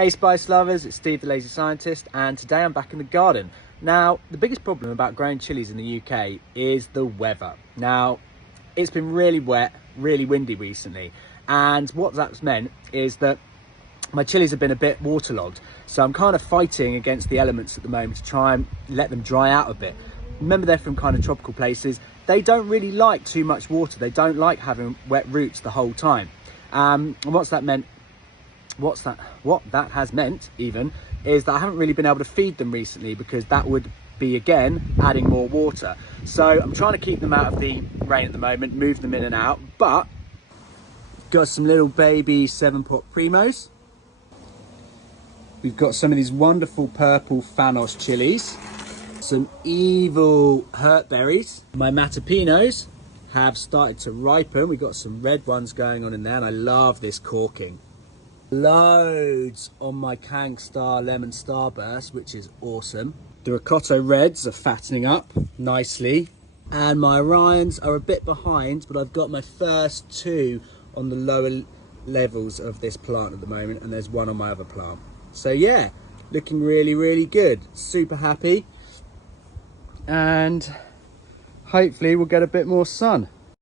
Hey spice lovers, it's Steve the Lazy Scientist, and today I'm back in the garden. Now, the biggest problem about growing chilies in the UK is the weather. Now, it's been really wet, really windy recently, and what that's meant is that my chilies have been a bit waterlogged. So I'm kind of fighting against the elements at the moment to try and let them dry out a bit. Remember, they're from kind of tropical places. They don't really like too much water. They don't like having wet roots the whole time. And what that has meant even is that I haven't really been able to feed them recently, because that would be again adding more water. So I'm trying to keep them out of the rain at the moment, move them in and out. But got some little baby 7-pot primos. We've got some of these wonderful purple Fanos chilies, some evil hurt berries. My matapinos have started to ripen. We've got some red ones going on in there, and I love this corking. Loads on my Kang Star Lemon Starburst, which is awesome. The Ricotta Reds are fattening up nicely, and my Orions are a bit behind, but I've got my first two on the lower levels of this plant at the moment, and there's one on my other plant. So yeah, looking really, really good. Super happy, and hopefully we'll get a bit more sun.